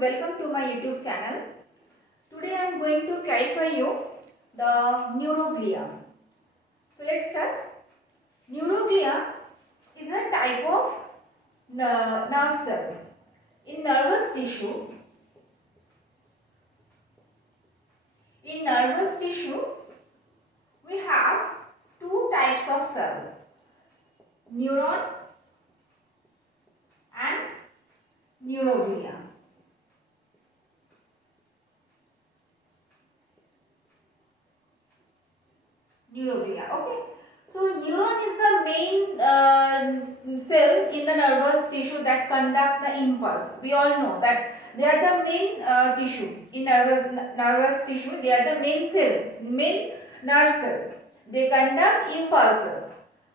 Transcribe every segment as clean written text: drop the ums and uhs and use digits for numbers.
welcome to my YouTube channel. Today I am going to clarify you the neuroglia. So let's start. Neuroglia is a type of nerve cell. In nervous tissue, we have two types of cell, neuron and neuroglia. Okay. So neuron is the main cell in the nervous tissue that conduct the impulse. We all know that they are the main tissue in nervous tissue. They are the main nerve cell. They conduct impulses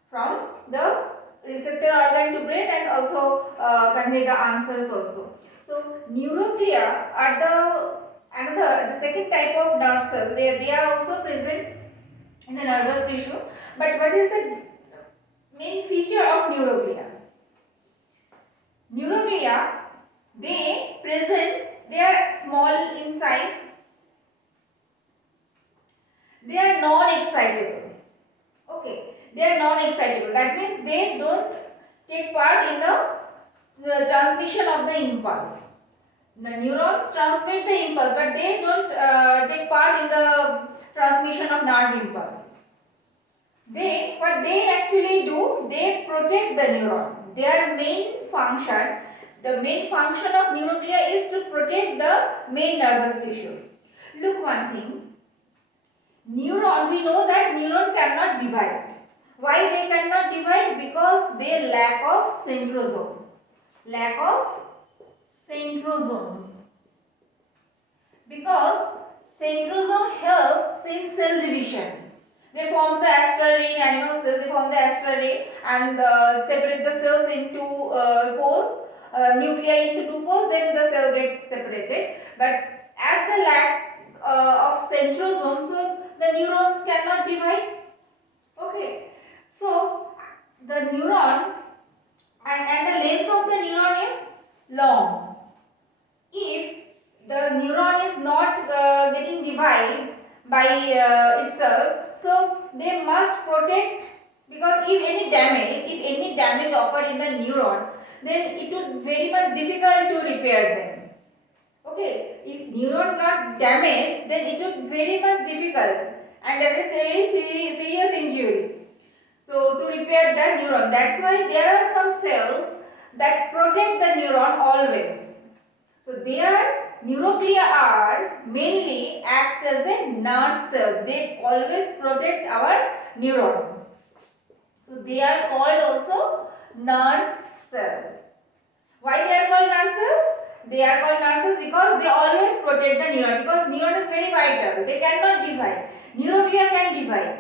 from the receptor organ to brain and also convey the answers also. So neuroglia are the second type of nerve cell. They are also present in the nervous tissue. But what is the main feature of neuroglia? Neuroglia, they are small in size. They are non-excitable. Okay, they are non-excitable. That means they don't take part in the transmission of the impulse. The neurons transmit the impulse, but they don't take part in the transmission of nerve impulse. What they actually do, they protect the neuron. Their main function, the main function of neuroglia is to protect the main nervous tissue. Look one thing. Neuron, we know that neuron cannot divide. Why they cannot divide? Because they lack of centrosome. Lack of centrosome. Because centrosome helps in cell division. They form the astral ray in animal cells. They form the astral ray and separate the cells into poles, nuclei into two poles. Then the cell gets separated. But as the lack of centrosome, so the neurons cannot divide. Okay. So the neuron and the length of the neuron is long. If the neuron is not getting divided by itself, so they must protect, because if any damage occurred in the neuron, then it would very much difficult to repair them. Okay, if neuron got damaged, then it would very much difficult and that is a very serious injury. So to repair the neuron, that's why there are some cells that protect the neuron always. So their neuroglia are mainly act as a nerve cell. They always protect our neuron. So they are called also nerve cells. Why they are called nerve cells? They are called nerve cells because they always protect the neuron. Because neuron is very vital. They cannot divide. Neuroglia can divide.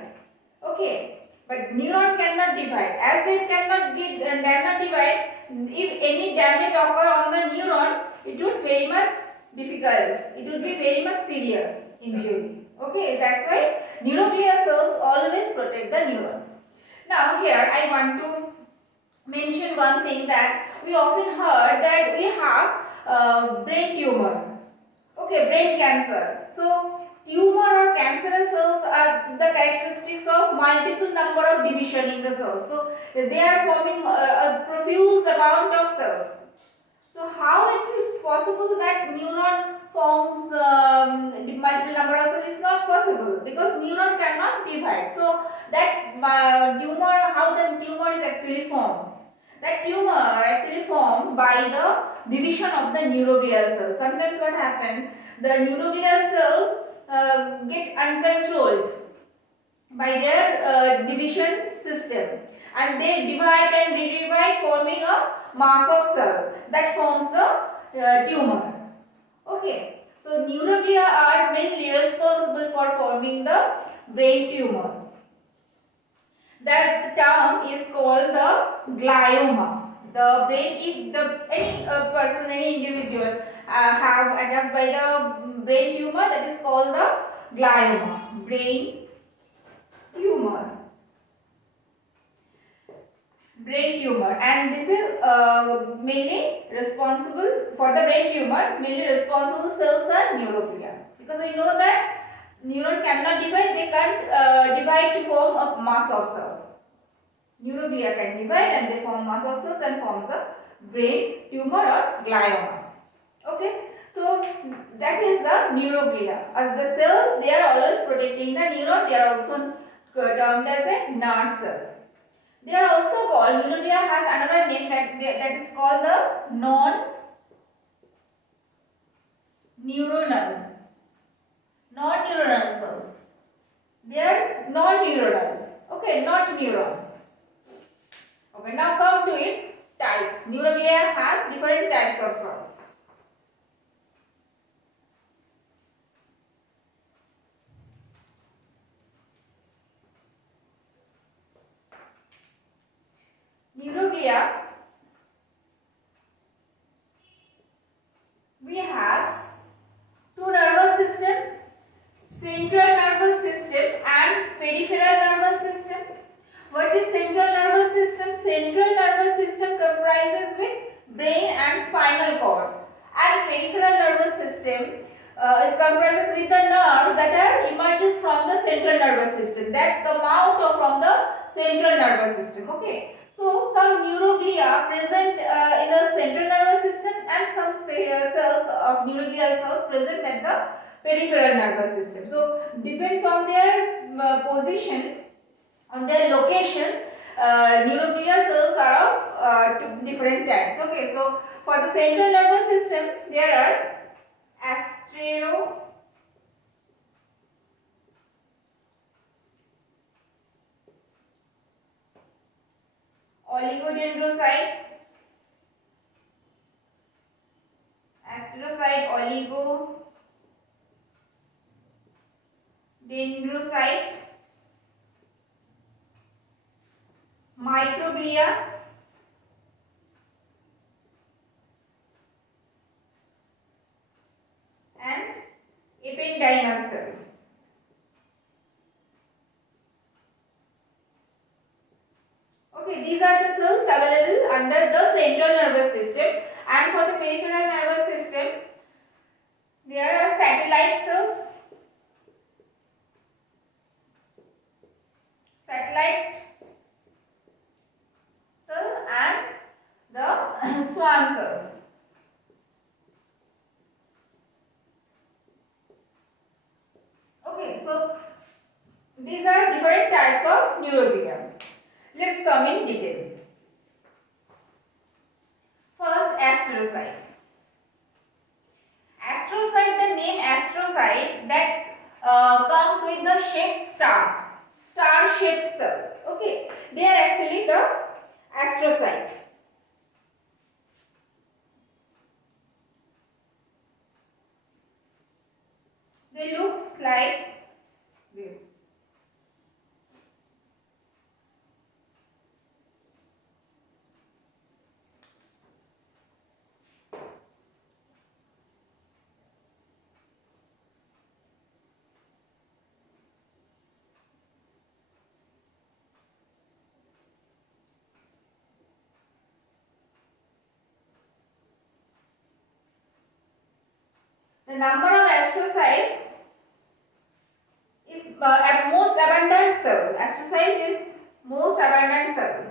Okay. But neuron cannot divide. As they cannot divide, if any damage occur on the neuron, it would very much difficult. It would be very much serious injury. Okay, that's why neuroglia cells always protect the neurons. Now here I want to mention one thing, that we often heard that we have brain tumor. Okay, brain cancer. So tumor or cancerous cells are the characteristics of multiple number of division in the cells. So they are forming a profuse amount of cells. So how it is possible that neuron forms multiple number of cells? It's not possible because neuron cannot divide. So that tumor, how the tumor is actually formed? That tumor are actually formed by the division of the neuroglial cells. Sometimes what happens, the neuroglial cells get uncontrolled by their division system, and they divide and re-divide, forming a mass of cell that forms the tumor. Okay, so neuroglia are mainly responsible for forming the brain tumor. That term is called the glioma. The brain, if any person, any individual have attacked by the brain tumor, that is called the glioma. Brain tumor. brain tumor, and this is mainly responsible for the brain tumor. Mainly responsible cells are neuroglia, because we know that neuron cannot divide; they can't divide to form a mass of cells. Neuroglia can divide and they form mass of cells and form the brain tumor or glioma. Okay, so that is the neuroglia. As the cells, they are always protecting the neuron. They are also termed as a nerve cells. They are also called, neuroglia has another name that is called the non-neuronal cells. They are non-neuronal. Okay, not neuron. Okay, now come to its types. Neuroglia has different types of cells. Neuroglia, we have two nervous system, central nervous system and peripheral nervous system. What is central nervous system? Central nervous system comprises with brain and spinal cord, and peripheral nervous system is comprises with the nerves that are emerges from the central nervous system, that come out from the central nervous system. Okay, so some neuroglia present in the central nervous system, and some cells of neuroglial cells present at the peripheral nervous system. So depends on their position, on their location, neuroglial cells are of different types. Okay, so for the central nervous system, there are astero, oligodendrocyte, asterocyte, oligodendrocyte, microglia, and ependymal cell. Okay, these are the cells available under the central nervous system, and for the peripheral nervous system, there are satellite cells, and the Schwann cells. Okay, so these are different types of neuroglia. Let's come in detail. First, astrocyte. Astrocyte, the name astrocyte, that comes with the shaped star-shaped cells. Okay, they are actually the astrocyte. They looks like this. The number of astrocytes is most abundant cell. Astrocyte is most abundant cell.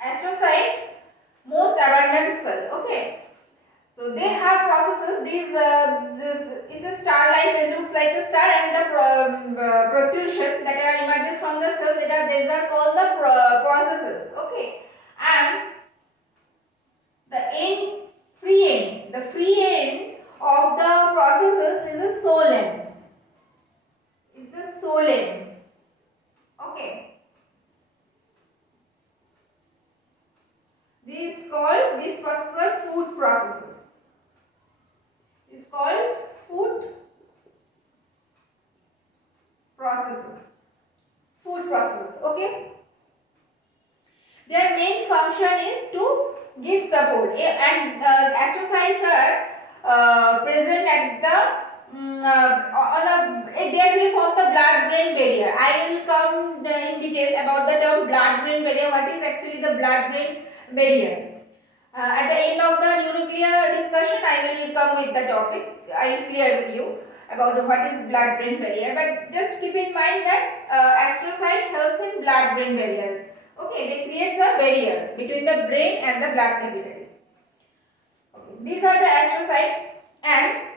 Astrocyte, most abundant cell. Okay, so they have processes. This is a star-like. It looks like a star, and the protrusion that are emerges from the cell, these are called the processes. Okay, and the free end of the processes is a solen. It's a solen. Okay. These processes are food processes. It's called food processes. Okay. Their main function is to give support, and astrocytes are present at the they actually form the blood-brain barrier. I will come in detail about the term blood-brain barrier. What is actually the blood-brain barrier? At the end of the neuroglia discussion, I will come with the topic. I will clear with you about what is blood-brain barrier. But just keep in mind that astrocyte helps in blood-brain barrier. Okay, they create a barrier between the brain and the blood capillaries. Okay. These are the astrocytes and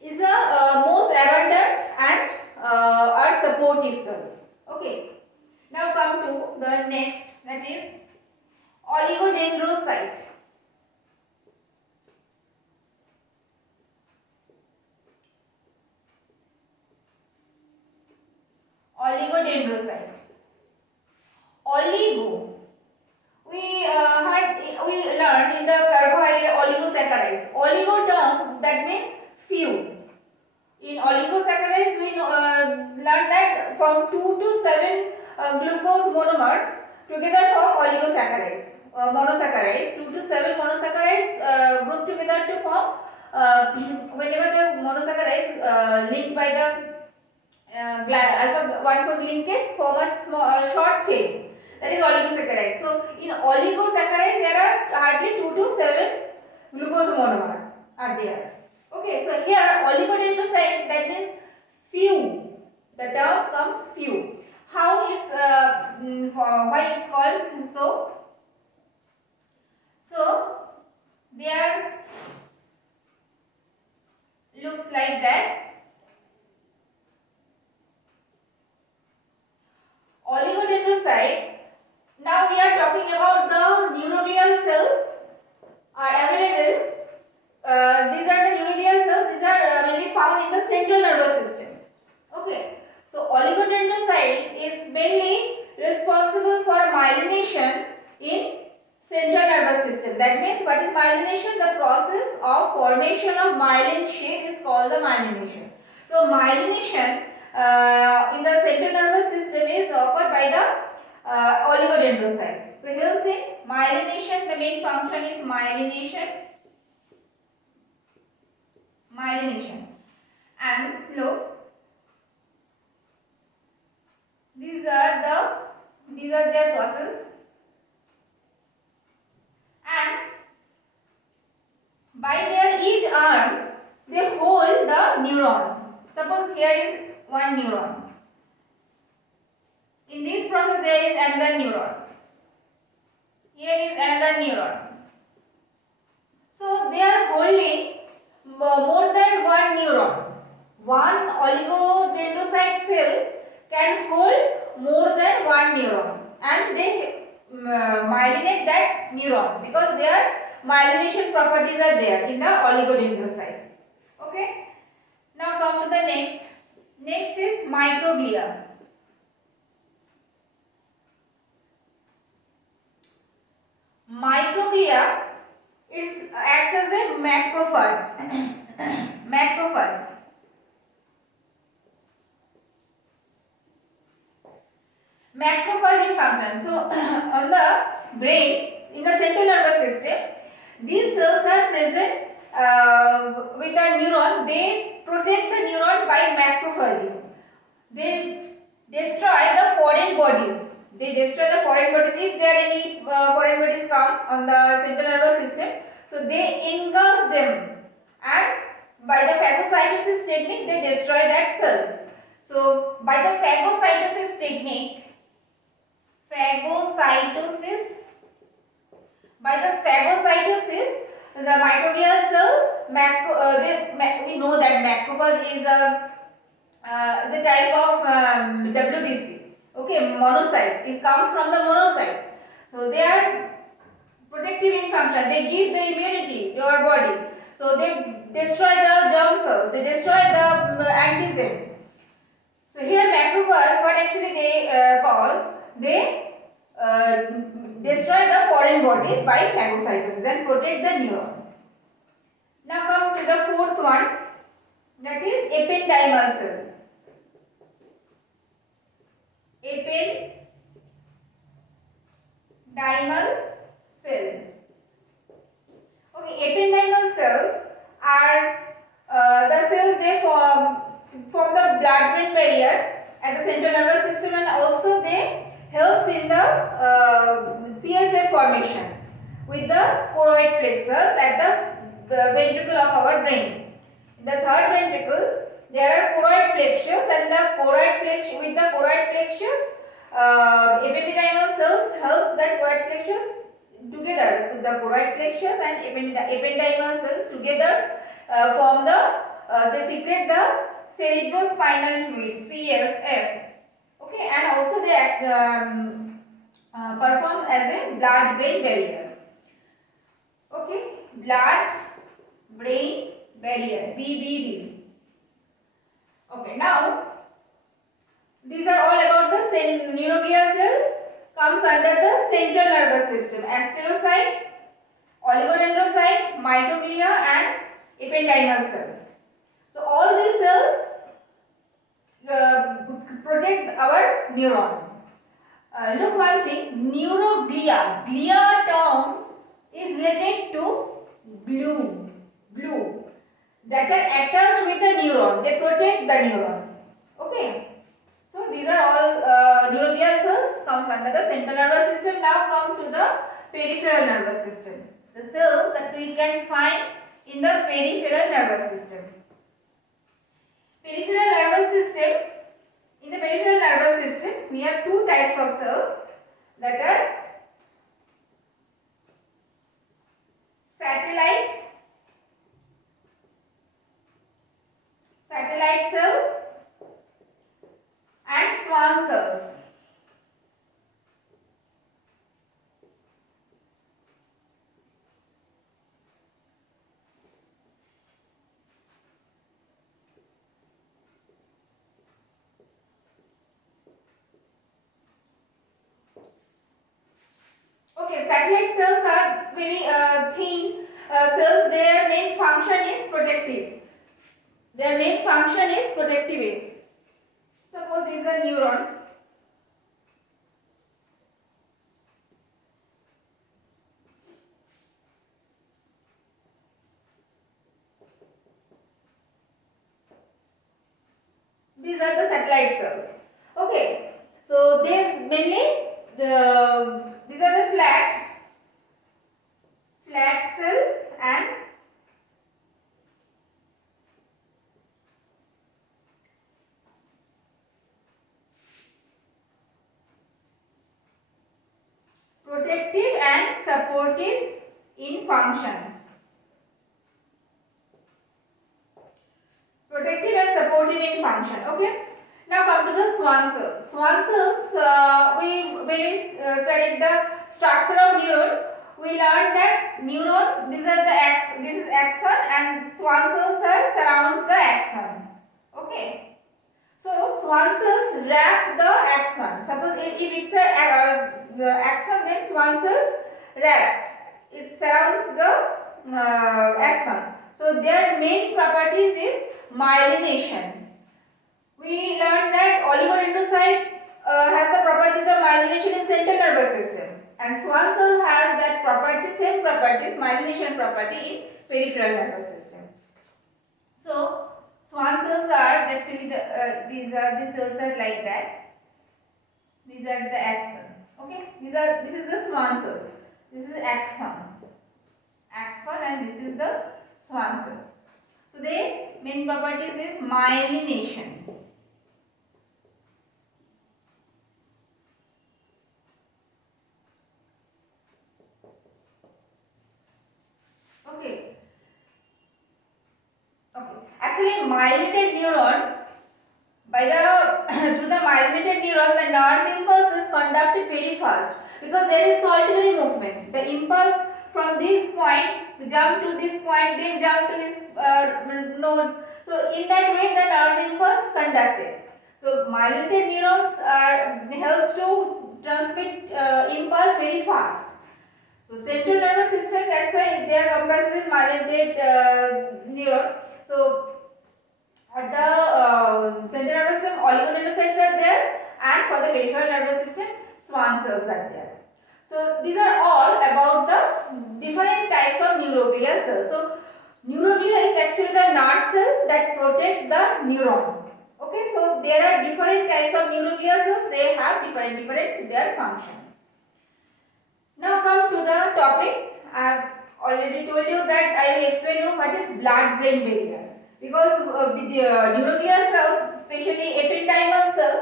is the most abundant and are supportive cells. Okay. Now come to the next, that is oligodendrocyte. Oligodendrocyte. Oligo. We learned in the carbohydrate oligosaccharides. Oligo term that means few. In oligosaccharides, we learned that from 2 to 7 glucose monomers together form oligosaccharides. Monosaccharides, 2 to 7 monosaccharides group together to form whenever the monosaccharides linked by the alpha 1 linkage form a small short chain, that is oligosaccharide. So in oligosaccharides there are hardly 2 to 7 glucose monomers are there. Okay, so here oligodendrocyte, that means few. The term comes few. How it's why it's called so there looks like that. Oligodendrocyte. Now we are talking about the neuroglial cell are available. These are the neuroglial cells. These are mainly found in the central nervous system. Okay. So oligodendrocyte is mainly responsible for myelination in central nervous system. That means what is myelination? The process of formation of myelin sheath is called the myelination. So myelination in the central nervous system is occurred by the oligodendrocyte. So here say myelination, the main function is myelination. And look, these are their process, and by their each arm they hold the neuron. Suppose here is one neuron. In this process there is another neuron. Here is another neuron. So they are holding more than one neuron. One oligodendrocyte cell can hold more than one neuron, and they myelinate that neuron because their myelination properties are there in the oligodendrocyte. Okay. Now come to the next. Next is microglia. Microglia, it acts as a macrophage. Macrophage. Macrophage in function. So on the brain, in the central nervous system, these cells are present with the neuron. They protect the neuron by macrophagy. They destroy the foreign bodies. They destroy the foreign bodies if there are any foreign bodies come on the central nervous system. So they engulf them, and by the phagocytosis technique they destroy that cells. So by the phagocytosis technique, by the phagocytosis, the microglial cell, we know that macrophage is the type of WBC. Okay, monocytes. It comes from the monocyte. So they are protective in function. They give the immunity to our body. So they destroy the germ cells. They destroy the antigen. So here macrophage, what actually they cause? They destroy the foreign bodies by phagocytosis and protect the neuron. Now come to the fourth one, that is ependymal cell. Ependymal cell. Okay, ependymal cells are The cells they form the blood-brain barrier at the central nervous system, and also they helps in the CSF formation with the choroid plexus at the ventricle of our brain. In the third ventricle, there are choroid plexus, and the choroid plexus with the choroid plexus, ependymal cells helps that choroid plexus together. The choroid plexus and ependymal cells together form they secrete the cerebrospinal fluid (CSF). Okay, and also they perform as a blood-brain barrier. Okay, blood-brain barrier (BBB). Okay, now these are all about the neuroglia cell. Comes under the central nervous system: astrocyte, oligodendrocyte, microglia, and ependymal cell. So all these cells protect our neuron. Look one thing, neuroglia. Glia term is related to glue that are attached with the neuron. They protect the neuron. Okay. So these are all neuroglia cells comes under the central nervous system. Now come to the peripheral nervous system. The cells that we can find in the peripheral nervous system. Peripheral nervous system. In the peripheral nervous system, we have two types of cells that are satellite cell and Schwann cells. Okay, satellite cells are very thin cells. Their main function is protective. Suppose this is a neuron. These are the satellite cells. Okay, so these mainly these are the flat cell and protective and supportive in function. Okay. Now come to the Schwann cells. Schwann cells, when we studied the structure of neuron, we learned that neuron, this is axon, and Schwann cells surrounds the axon. Okay. So Schwann cells wrap the axon. Suppose if it's the axon, then Schwann cells wrap. It surrounds the axon. So their main properties is myelination. We learned that oligodendrocyte has the properties of myelination in central nervous system, and Schwann cell has that same properties, myelination property in peripheral nervous system. So Schwann cells are actually the cells are like that. These are the axon. Okay, this is the Schwann cells. This is axon, and this is the Schwann cells. So their main properties is myelination. Okay. Actually, myelinated neuron, through the myelinated neuron, the nerve impulse is conducted very fast because there is solitary movement. The impulse from this point jump to this point, then jump to this nodes. So in that way, the nerve impulse conducted. So myelinated neurons helps to transmit impulse very fast. So central nervous system, that's why they are comprised in myelinated neuron. So at the central nervous system, oligodendrocytes are there, and for the peripheral nervous system, Schwann cells are there. So these are all about the different types of neuroglia cells. So Neuroglia is actually the nerve cell that protect the neuron. Okay, so there are different types of neuroglia cells. They have different their function. Now come to the topic. I have already told you that I will explain you what is blood-brain barrier. Because neuroglia cells, especially ependymal cell,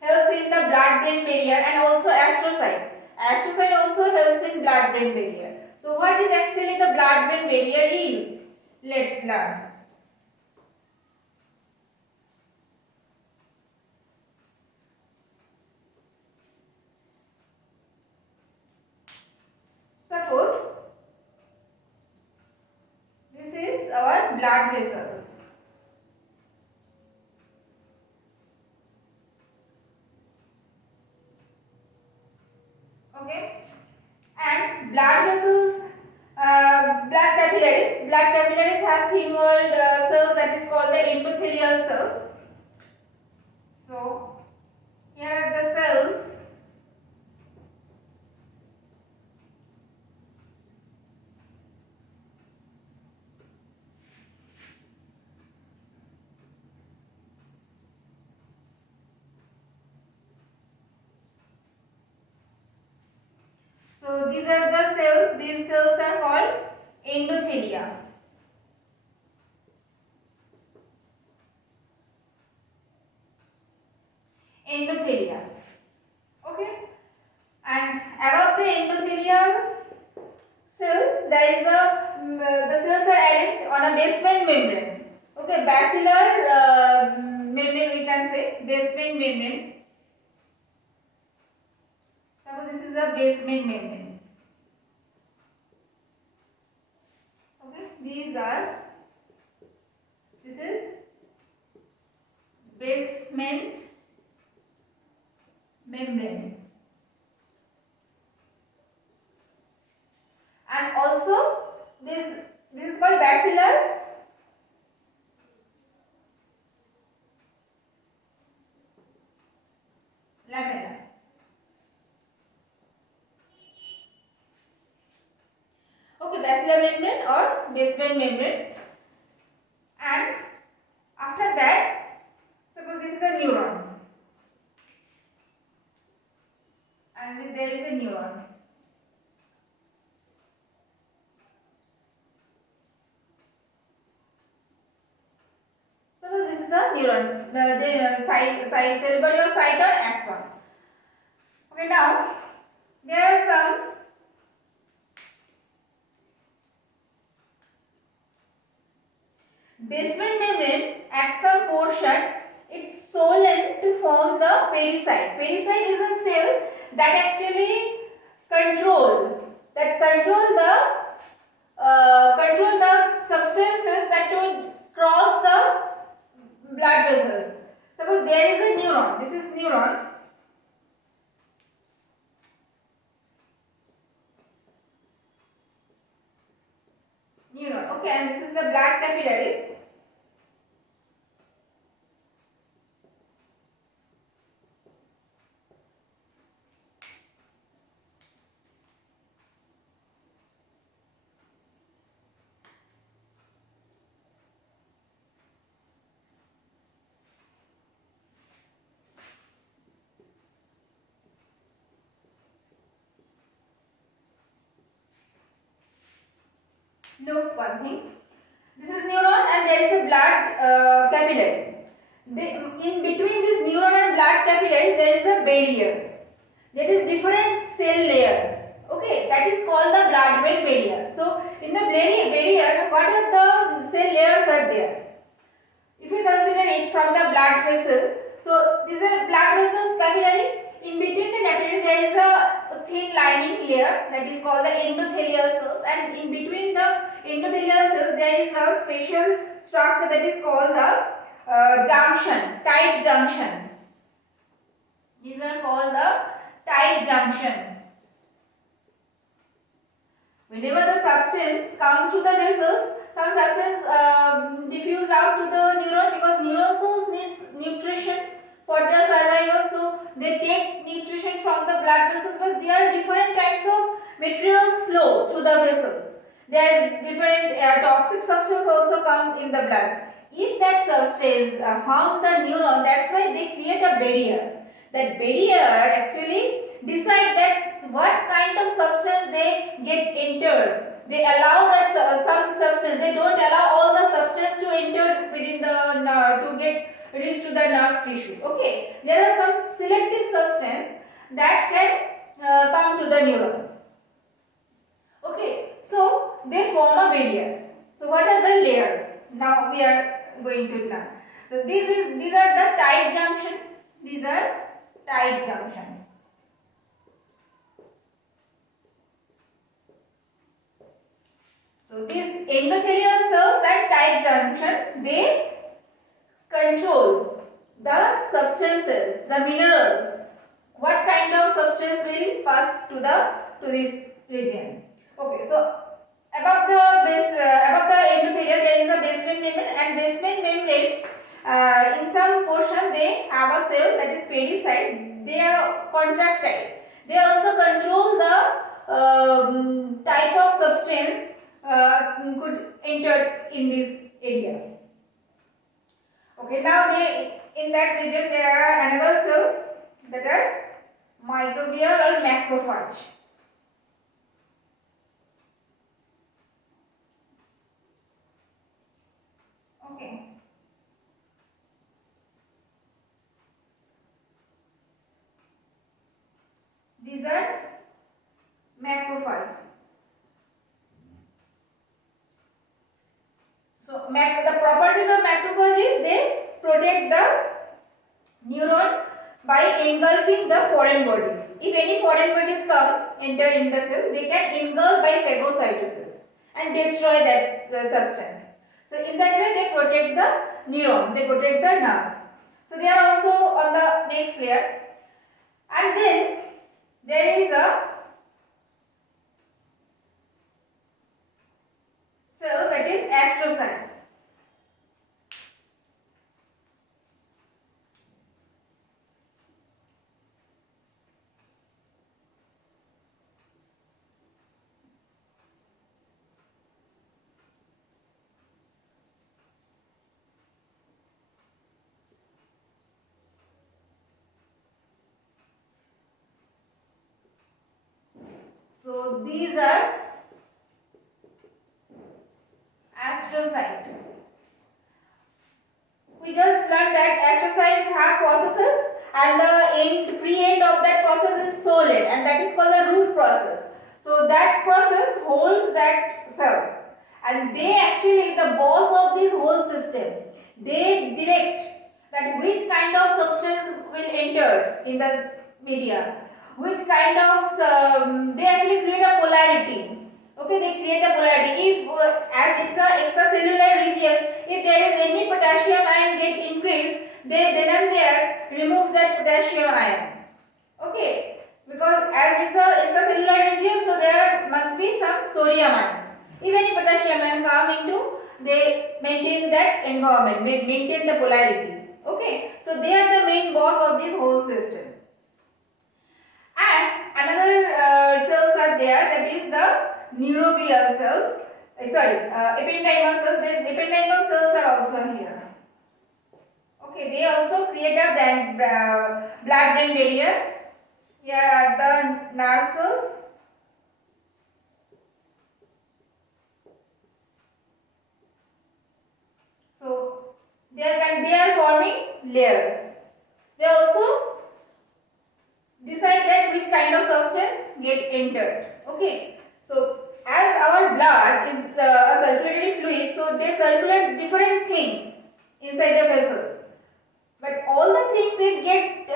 helps in the blood-brain barrier, and also astrocyte. Astrocyte also helps in blood-brain barrier. So what is actually the blood-brain barrier is? Let's learn. Suppose this is our blood vessel. Okay, and blood vessels, blood capillaries have thin-walled cells that is called the endothelial cells. So here are the cells. So these are the cells. These cells are called endothelia. Endothelia. Okay, and above the endothelial cell, there is the cells are arranged on a basement membrane. Okay, basilar membrane, we can say basement membrane. Suppose this is a basement membrane. Okay, this is basement membrane, and also this is called basilar lamella. Okay, basilar membrane or basement membrane, and after that, suppose this is a neuron, and there is a neuron. Suppose this is a neuron, the cell body or site or axon. Okay, now there are some basement membrane at some portion, it's swollen to form the pericyte. Pericyte is a cell that actually control the substances that would cross the blood vessels. Suppose there is a neuron. This is neuron. Okay, and this is the blood capillaries. Look, one thing. This is neuron and there is a blood capillary. In between this neuron and blood capillaries, there is a barrier. There is different cell layer. Okay, that is called the blood-brain barrier. So, in the barrier, what are the cell layers are there? If you consider it from the blood vessel, so this is a blood vessels capillary. In between the capillary, there is a thin lining layer that is called the endothelial cells, and in between the endothelial cells, there is a special structure that is called the junction, tight junction. These are called the tight junction. Whenever the substance comes to the vessels, some substance diffused out to the neuron, because neuron cells needs nutrition for their survival, so they take nutrition from the blood vessels, but there are different types of materials flow through the vessels. There are different toxic substances also come in the blood. If that substance harm the neuron, that's why they create a barrier. That barrier actually decide that what kind of substance they get entered. They allow that some substance. They don't allow all the substance to enter within the to get reach to the nerve tissue. Okay, there are some selective substance that can come to the neuron. Okay, so they form a barrier. So what are the layers? Now we are going to learn. So these are the tight junction. These are tight junction. So these endothelial cells at tight junction, they control the substances, the minerals. What kind of substance will pass to this region? Okay, so above the endothelium there is a basement membrane, and basement membrane in some portion they have a cell that is pericyte. They are contractile. They also control the type of substance could enter in this area. Okay, now in that region there are another cell that are microglia or macrophage. Okay. These are macrophages. So the properties of macrophage is they protect the neuron by engulfing the foreign bodies. If any foreign bodies enter in the cell, they can engulf by phagocytosis and destroy that substance. So in that way they protect the neuron, they protect the nerves. So they are also on the next layer. And then there is a cell that is astrocytes. So these are astrocytes. We just learned that astrocytes have processes, and the free end of that process is solid, and that is called the root process. So that process holds that cells, and they actually the boss of this whole system. They direct that which kind of substance will enter in the media, which kind of they actually create a polarity. Okay, they create a polarity. If as it's a extracellular region, if there is any potassium ion get increased, they then and there remove that potassium ion. Okay, because as it's a extracellular region, so there must be some sodium ions. If any potassium ion come into, they maintain that environment, maintain the polarity. Okay, so they are the main boss of this whole system. And another cells are there, that is the neuroglial cells. Ependymal cells. These ependymal cells are also here. Okay, they also create a blood-brain barrier. Here are the nerve cells. So they are forming layers. They also decide that which kind of substance get entered. Okay, so as our blood is a circulatory fluid, so they circulate different things inside the vessels. But all the things they get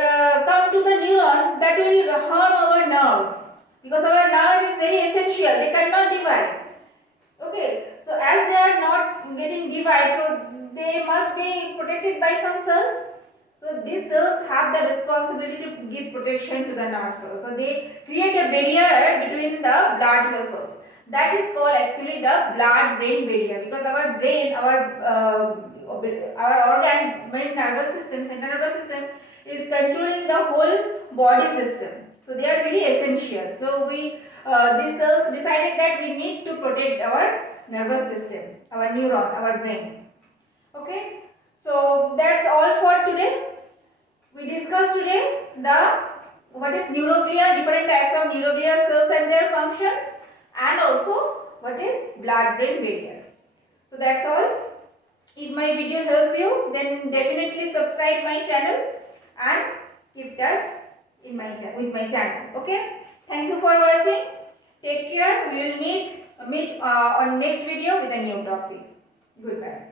come to the neuron, that will harm our nerve, because our nerve is very essential. They cannot divide. Okay, so as they are not getting divided, so they must be protected by some cells. So these cells have the responsibility to give protection to the nerve cells. So they create a barrier between the blood vessels. That is called actually the blood-brain barrier, because our brain, our organ, main nervous system, central nervous system is controlling the whole body system. So they are very essential. So we these cells decided that we need to protect our nervous system, our neuron, our brain. Okay, so that's all for today. We discussed today what is neuroglia, different types of neuroglia cells and their functions, and also what is blood-brain barrier. So that's all. If my video helped you, then definitely subscribe my channel and keep touch with my channel. Okay. Thank you for watching. Take care. We will meet on next video with a new topic. Goodbye.